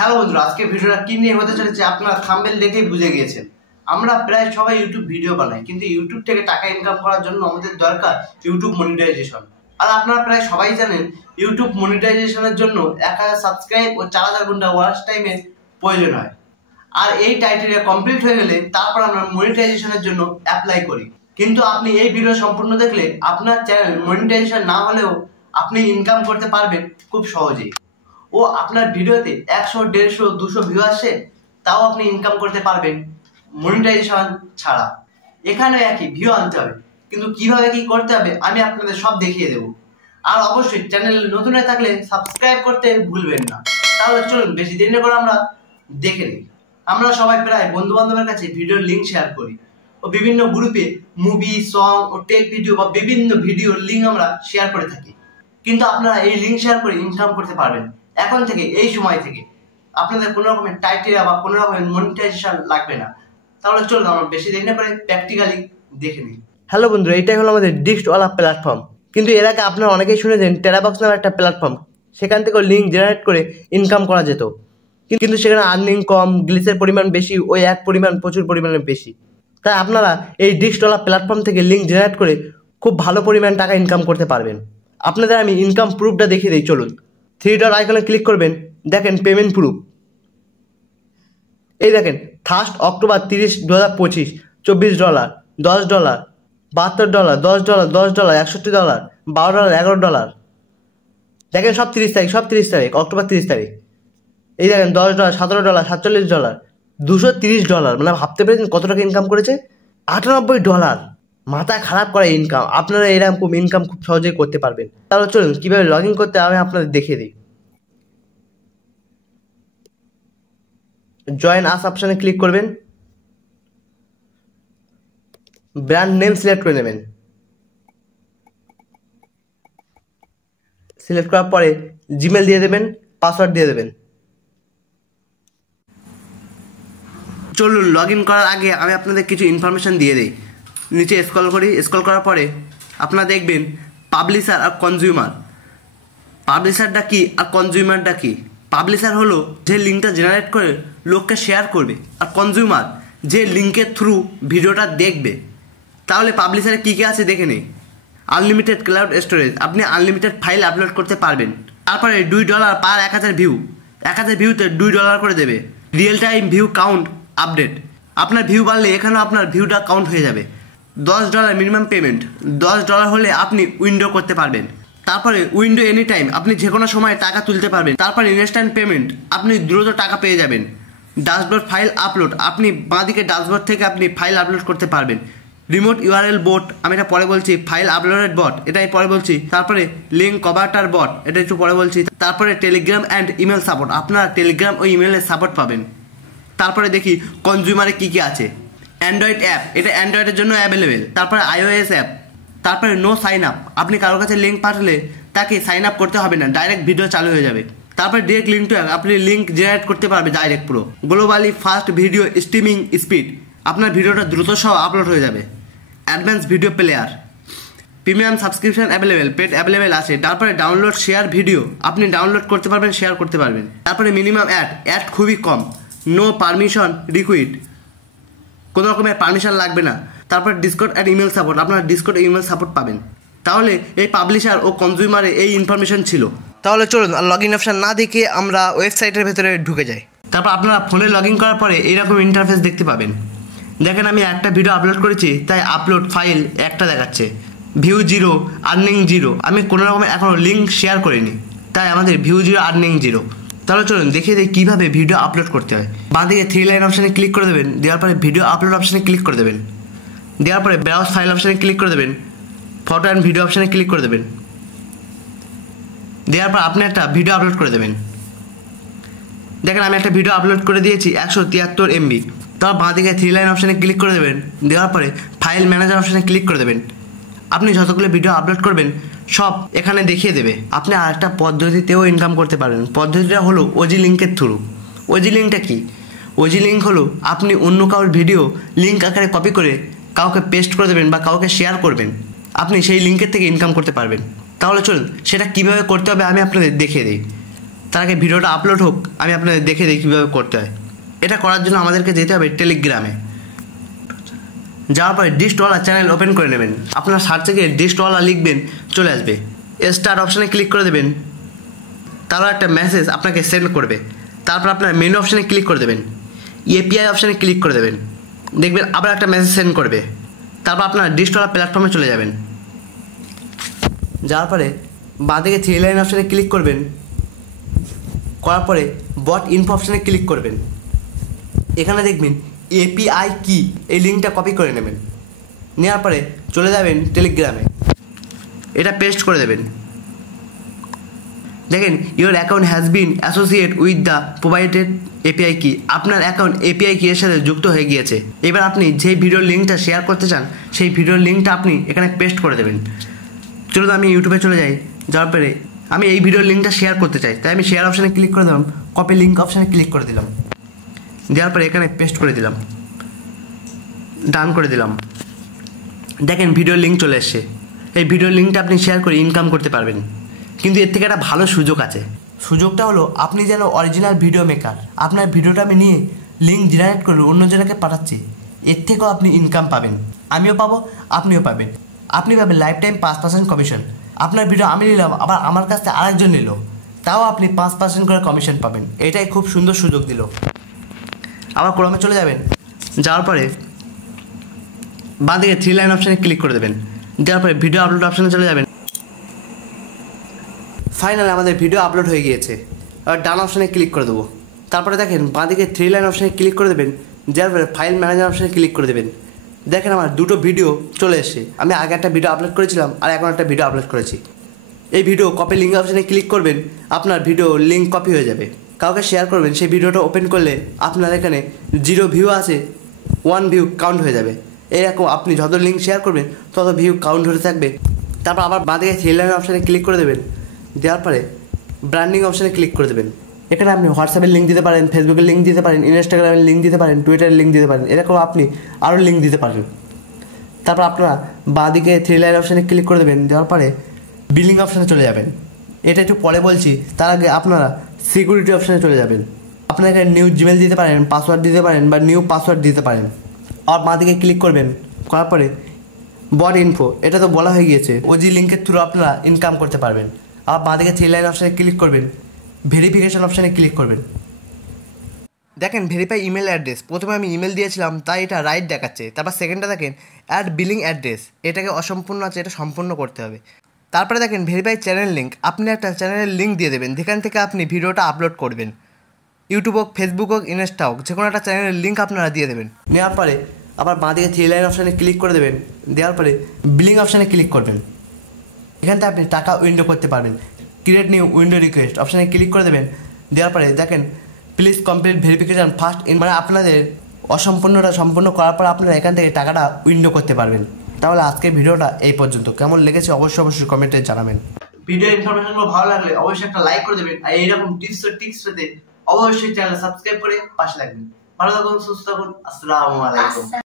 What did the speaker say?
Hello বন্ধুরা, আজকে ভিডিওটা কি নিয়ে হতে চলেছে আপনারা থাম্বনেল দেখেই বুঝে গিয়েছেন। আমরা প্রায় সবাই ইউটিউব ভিডিও বানাই, কিন্তু ইউটিউব থেকে টাকা ইনকাম করার জন্য আমাদের দরকার ইউটিউব মনিটাইজেশন। আর আপনারা প্রায় সবাই জানেন ইউটিউব মনিটাইজেশনের জন্য 1000 সাবস্ক্রাইব ও 4000 ঘন্টা ওয়াচ টাইমের প্রয়োজন হয়। আর এই টাইটেরিয়া কমপ্লিট হয়ে গেলে তারপর আমরা মনিটাইজেশনের জন্য অ্যাপ্লাই করি। কিন্তু আপনি এই ভিডিও সম্পূর্ণ দেখলে আপনার চ্যানেল মনিটাইজেশন না হলেও আপনি ইনকাম করতে পারবেন খুব সহজেই। ও আপনার ভিডিওতে 100, 150, 200 ভিউ আসে, তাও আপনি ইনকাম করতে পারবেন মনিটাইজেশন ছাড়া। এখানে একই ভিউ আনতে হবে, কিন্তু কিভাবে কি করতে হবে আমি আপনাদের সব দেখিয়ে দেবো। আর অবশ্যই চ্যানেল নতুন হয়ে থাকলে সাবস্ক্রাইব করতে ভুলবেন না। তাহলে চলুন বেশি দেরি না করে আমরা দেখে নিই। আমরা সবাই প্রায় বন্ধু বান্ধবের কাছে ভিডিওর লিঙ্ক শেয়ার করি ও বিভিন্ন গ্রুপে মুভি, সং ও টেক ভিডিও বা বিভিন্ন ভিডিওর লিঙ্ক আমরা শেয়ার করে থাকি। কিন্তু আপনারা এই লিঙ্ক শেয়ার করে ইনকাম করতে পারবেন এখন থেকে, এই সময় থেকে। আপনাদের কোনো রকমের টাইটেরিয়া বা কোনো রকমের মনিটাইজেশন লাগবে না। তাহলে চলুন আমরা বেশি দেরি না করে প্র্যাকটিক্যালি দেখে নিই। হ্যালো বন্ধুরা, এটাই হলো আমাদের ডিস্কওয়ালা প্ল্যাটফর্ম। কিন্তু এর আগে আপনারা অনেকেই শুনেছেন টেরাবক্স নামের একটা প্ল্যাটফর্ম, সেখান থেকেও লিঙ্ক জেনারেট করে ইনকাম করা যেত। কিন্তু সেখানে আর্নিং কম, গ্লিচের পরিমাণ বেশি, ওই এক পরিমাণ প্রচুর পরিমাণে বেশি। তাই আপনারা এই ডিস্কওয়ালা প্ল্যাটফর্ম থেকে লিঙ্ক জেনারেট করে খুব ভালো পরিমাণ টাকা ইনকাম করতে পারবেন। আপনাদের আমি ইনকাম প্রুফটা দেখিয়ে দিই, চলুন। 3 ডট আইকনে ক্লিক করবেন, দেখেন পেমেন্ট প্রুফ। এই দেখেন 1 অক্টোবর 30, 2025, $24, $10, $72, $10, $10, $61, $12, $11। দেখেন সব 30 তারিখ, সব 30 তারিখ, অক্টোবর 30 তারিখ। এই দেখেন $10, $17, $47, $230। মানে ভাবতে পেরেছেন কত টাকা ইনকাম করেছে? $98। মাথা খারাপ করা ইনকাম। আপনারা এরকম ইনকাম খুব সহজেই করতে পারবেন। তাহলে চলুন কিভাবে লগ ইন করতে আমি আপনাদের দেখিয়ে দিই। জয়েন আস অপশানে ক্লিক করবেন, ব্র্যান্ড নেম সিলেক্ট করে নেবেন। সিলেক্ট করার পরে জিমেল দিয়ে দেবেন, পাসওয়ার্ড দিয়ে দেবেন। চলুন লগ ইন করার আগে আমি আপনাদের কিছু ইনফরমেশন দিয়ে দিই। নিচে স্ক্রল করি, স্ক্রল করার পরে আপনারা দেখবেন পাবলিশার আর কনজিউমার। পাবলিশারটা কি আর কনজিউমারটা কি? পাবলিশার হলো যে লিঙ্কটা জেনারেট করে লোককে শেয়ার করবে, আর কনজিউমার যে লিঙ্কের থ্রু ভিডিওটা দেখবে। তাহলে পাবলিশারে কী কী আছে দেখে নেই। আনলিমিটেড ক্লাউড স্টোরেজ, আপনি আনলিমিটেড ফাইল আপলোড করতে পারবেন। তারপরে $2 পার 1000 ভিউ, 1000 ভিউতে $2 করে দেবে। Real time view count update, আপনার ভিউ বাড়লে এখানেও আপনার ভিউটা কাউন্ট হয়ে যাবে। $10 মিনিমাম পেমেন্ট, $10 হলে আপনি উইন্ডো করতে পারবেন। তারপরে উইন্ডো এনি টাইম, আপনি যে কোনো সময় টাকা তুলতে পারবেন। তারপরে ইনস্ট্যান্ট পেমেন্ট, আপনি দ্রুত টাকা পেয়ে যাবেন। ড্যাশবোর্ড ফাইল আপলোড, আপনি বাঁদিকে ড্যাশবোর্ড থেকে আপনি ফাইল আপলোড করতে পারবেন। রিমোট ইউআরএল বট, আমি এটা পরে বলছি। ফাইল আপলোডেড বট, এটাই পরে বলছি। তারপরে লিঙ্ক কভার্টার বট, এটা একটু পরে বলছি। তারপরে টেলিগ্রাম অ্যান্ড ইমেল সাপোর্ট, আপনারা টেলিগ্রাম ও ইমেলের সাপোর্ট পাবেন। তারপরে দেখি কনজিউমারে কী কী আছে। অ্যান্ড্রয়েড অ্যাপ, এটা অ্যান্ড্রয়েডের জন্য অ্যাভেলেবেল। তারপরে iOS অ্যাপ। তারপরে নো সাইন আপ, আপনি কারোর কাছে লিঙ্ক পাঠালে তাকে সাইন আপ করতে হবে না, ডাইরেক্ট ভিডিও চালু হয়ে যাবে। তারপরে ডিরেক্ট লিঙ্ক টু অ্যাপ, আপনি লিঙ্ক জেনারেট করতে পারবে ডাইরেক্ট পুরো। Globally fast video streaming speed, আপনার ভিডিওটা দ্রুত সহ আপলোড হয়ে যাবে। Advance video player, premium subscription available, paid available আছে। তারপরে ডাউনলোড শেয়ার ভিডিও, আপনি ডাউনলোড করতে পারবেন, শেয়ার করতে পারবেন। তারপরে মিনিমাম অ্যাড খুবই কম। নো পারমিশন রিকুইড, কোনো রকমের পারমিশন লাগবে না। তারপর ডিসকর্ড অ্যান্ড ইমেল সাপোর্ট, আপনারা ডিসকর্ড ইমেল সাপোর্ট পাবেন। তাহলে এই পাবলিশার ও কনজিউমারে এই ইনফরমেশন ছিল। তাহলে চলুন লগ ইন অপশান না দেখে আমরা ওয়েবসাইটের ভেতরে ঢুকে যাই। তারপর আপনারা ফোনে লগ ইন করার পরে এইরকম ইন্টারফেস দেখতে পাবেন। দেখেন আমি একটা ভিডিও আপলোড করেছি, তাই আপলোড ফাইল একটা দেখাচ্ছে। View 0, earning 0। আমি কোনো রকমের এখনও লিঙ্ক শেয়ার করিনি, তাই আমাদের ভিউ 0, আর্নিং 0। তাহলে চলুন দেখিয়ে দিই কীভাবে ভিডিও আপলোড করতে হয়। বাঁদিকে 3 লাইন অপশানে ক্লিক করে দেবেন, দেওয়ার পরে ভিডিও আপলোড অপশানে ক্লিক করে দেবেন। দেওয়ার পরে ব্রাউজ ফাইল অপশানে ক্লিক করে দেবেন, ফটো অ্যান্ড ভিডিও অপশানে ক্লিক করে দেবেন। দেওয়ার পর আপনি একটা ভিডিও আপলোড করে দেবেন। দেখেন আমি একটা ভিডিও আপলোড করে দিয়েছি 173 MB। তারপর বাঁদিকে 3 লাইন অপশানে ক্লিক করে দেবেন, দেওয়ার পরে ফাইল ম্যানেজার অপশানে ক্লিক করে দেবেন। আপনি যতগুলো ভিডিও আপলোড করবেন সব এখানে দেখিয়ে দেবে। আপনি আরেকটা পদ্ধতিতেও ইনকাম করতে পারেন। পদ্ধতিটা হলো ওজি লিঙ্কের থ্রু। ওজি লিঙ্কটা কি? ওজি লিঙ্ক হলো আপনি অন্য কারোর ভিডিও লিঙ্ক আকারে কপি করে কাউকে পেস্ট করে দেবেন বা কাউকে শেয়ার করবেন, আপনি সেই লিঙ্কের থেকে ইনকাম করতে পারবেন। তাহলে চলুন সেটা কীভাবে করতে হবে আমি আপনাদের দেখিয়ে দিই। তার আগে ভিডিওটা আপলোড হোক আমি আপনাদের দেখে দিই কীভাবে করতে হয়। এটা করার জন্য আমাদেরকে যেতে হবে টেলিগ্রামে। যাওয়ার পরে ডিস্টওয়ালা চ্যানেল ওপেন করে নেবেন। আপনার সার্চে গিয়ে ডিস্টওয়ালা লিখবেন, চলে আসবে। স্টার্ট অপশানে ক্লিক করে দেবেন। তারপর একটা মেসেজ আপনাকে সেন্ড করবে। তারপর আপনার মেনু অপশানে ক্লিক করে দেবেন, এপিআই অপশানে ক্লিক করে দেবেন, দেখবেন আবার একটা মেসেজ সেন্ড করবে। তারপর আপনার ডিস্টওয়ালা প্ল্যাটফর্মে চলে যাবেন। যাওয়ার পরে বাঁদিকে 3 লাইন অপশানে ক্লিক করবেন। করার পরে বট ইনফো অপশানে ক্লিক করবেন। এখানে দেখবেন এপিআই কি, এই লিঙ্কটা কপি করে নেবেন। নেওয়ার পরে চলে যাবেন টেলিগ্রামে, এটা পেস্ট করে দেবেন। দেখেন your account has been associate with the provided API কি, আপনার অ্যাকাউন্ট এপিআই কি এর সাথে যুক্ত হয়ে গিয়েছে। এবার আপনি যেই ভিডিওর লিঙ্কটা শেয়ার করতে চান সেই ভিডিওর লিঙ্কটা আপনি এখানে পেস্ট করে দেবেন। চলুন আমি ইউটিউবে চলে যাই। যাওয়ার পরে আমি এই ভিডিওর লিঙ্কটা শেয়ার করতে চাই, তাই আমি শেয়ার অপশানে ক্লিক করে দিলাম, কপি লিঙ্ক অপশানে ক্লিক করে দিলাম। দেওয়ার পরে এখানে পেস্ট করে দিলাম, ডান করে দিলাম। দেখেন ভিডিওর লিঙ্ক চলে এসছে। এই ভিডিওর লিঙ্কটা আপনি শেয়ার করে ইনকাম করতে পারবেন। কিন্তু এর থেকে একটা ভালো সুযোগ আছে। সুযোগটা হলো আপনি যেন অরিজিনাল ভিডিও মেকার, আপনার ভিডিওটা আমি নিয়ে লিঙ্ক জেনারেট করে অন্যজনকে পাঠাচ্ছি, এর থেকেও আপনি ইনকাম পাবেন। আমিও পাবো, আপনিও পাবেন। আপনি পাবেন লাইফ টাইম 5% কমিশন। আপনার ভিডিও আমি নিলাম, আবার আমার কাছ থেকে আরেকজন নিল, তাও আপনি 5% করে কমিশন পাবেন। এটাই খুব সুন্দর সুযোগ দিল। আবার ক্রমে চলে যাবেন। যাওয়ার পরে বাঁদিকে 3 লাইন অপশানে ক্লিক করে দেবেন। দেওয়ার পরে ভিডিও আপলোড অপশানে চলে যাবেন। ফাইনালি আমাদের ভিডিও আপলোড হয়ে গিয়েছে। এবার ডান অপশানে ক্লিক করে দেবো। তারপরে দেখেন বাঁদিকে 3 লাইন অপশানে ক্লিক করে দেবেন। দেওয়ার পরে ফাইল ম্যানেজার অপশানে ক্লিক করে দেবেন। দেখেন আমার দুটো ভিডিও চলে এসেছে। আমি আগে একটা ভিডিও আপলোড করেছিলাম আর এখন একটা ভিডিও আপলোড করেছি। এই ভিডিও কপি লিঙ্ক অপশানে ক্লিক করবেন, আপনার ভিডিও লিঙ্ক কপি হয়ে যাবে। কাউকে শেয়ার করবেন, সেই ভিডিওটা ওপেন করলে আপনার এখানে 0 ভিউ আছে, 1 ভিউ কাউন্ট হয়ে যাবে। এরকম আপনি যত লিঙ্ক শেয়ার করবেন তত ভিউ কাউন্ট হতে থাকবে। তারপর আবার বাঁদিকে 3 লাইন অপশানে ক্লিক করে দেবেন। দেওয়ার পরে ব্র্যান্ডিং অপশানে ক্লিক করে দেবেন। এখানে আপনি হোয়াটসঅ্যাপের লিঙ্ক দিতে পারেন, ফেসবুকের লিঙ্ক দিতে পারেন, ইনস্টাগ্রামের লিঙ্ক দিতে পারেন, টুইটারের লিঙ্ক দিতে পারেন, এরকম আপনি আরও লিঙ্ক দিতে পারেন। তারপর আপনারা বাঁদিকে 3 লাইন অপশানে ক্লিক করে দেবেন। দেওয়ার পরে বিলিং অপশানে চলে যাবেন। এটা একটু পরে বলছি, তার আগে আপনারা সিকিউরিটি অপশানে চলে যাবেন। আপনারা এখানে নিউ জিমেল দিতে পারেন, পাসওয়ার্ড দিতে পারেন বা নিউ পাসওয়ার্ড দিতে পারেন। আর বাঁদিকে ক্লিক করবেন। করার পরে বট ইনফো, এটা তো বলা হয়ে গিয়েছে, ওজি লিঙ্কের থ্রু আপনারা ইনকাম করতে পারবেন। আর বাঁদিকে 3 লাইন অপশানে ক্লিক করবেন, ভেরিফিকেশন অপশানে ক্লিক করবেন। দেখেন ভেরিফাই ইমেল অ্যাড্রেস, প্রথমে আমি ইমেল দিয়েছিলাম তাই এটা রাইট দেখাচ্ছে। তারপর সেকেন্ডটা দেখেন অ্যাড বিলিং অ্যাড্রেস, এটাকে অসম্পূর্ণ আছে, এটা সম্পূর্ণ করতে হবে। তারপরে দেখেন ভেরিফাই চ্যানেল লিঙ্ক, আপনি একটা চ্যানেলের লিঙ্ক দিয়ে দেবেন, যেখান থেকে আপনি ভিডিওটা আপলোড করবেন। ইউটিউব হোক, ফেসবুক হোক, ইনস্টা হোক, যে কোনো একটা চ্যানেলের লিঙ্ক আপনারা দিয়ে দেবেন। নেওয়ার পরে আবার বাঁদিকে 3 লাইন অপশানে ক্লিক করে দেবেন। দেওয়ার পরে বিলিং অপশানে ক্লিক করবেন। এখান থেকে আপনি টাকা উইন্ডো করতে পারবেন। ক্রিয়েট নিউ উইন্ডো রিকোয়েস্ট অপশানে ক্লিক করে দেবেন। দেওয়ার পরে দেখেন প্লিজ কমপ্লিট ভেরিফিকেশান ফার্স্ট, মানে আপনাদের অসম্পূর্ণটা সম্পূর্ণ করার পর আপনারা এখান থেকে টাকাটা উইন্ডো করতে পারবেন। তাহলে আজকের ভিডিওটা এই পর্যন্ত। কেমন লেগেছে অবশ্যই কমেন্টে জানাবেন। ভিডিও ইনফরমেশনগুলো ভালো লাগলে অবশ্যই একটা লাইক করে দেবেন। আর এইরকম টিপস ও ট্রিক্স পেতে অবশ্যই চ্যানেল সাবস্ক্রাইব করে পাশে থাকবেন। ভালো থাকুন, সুস্থ থাকুন। আসসালামু আলাইকুম।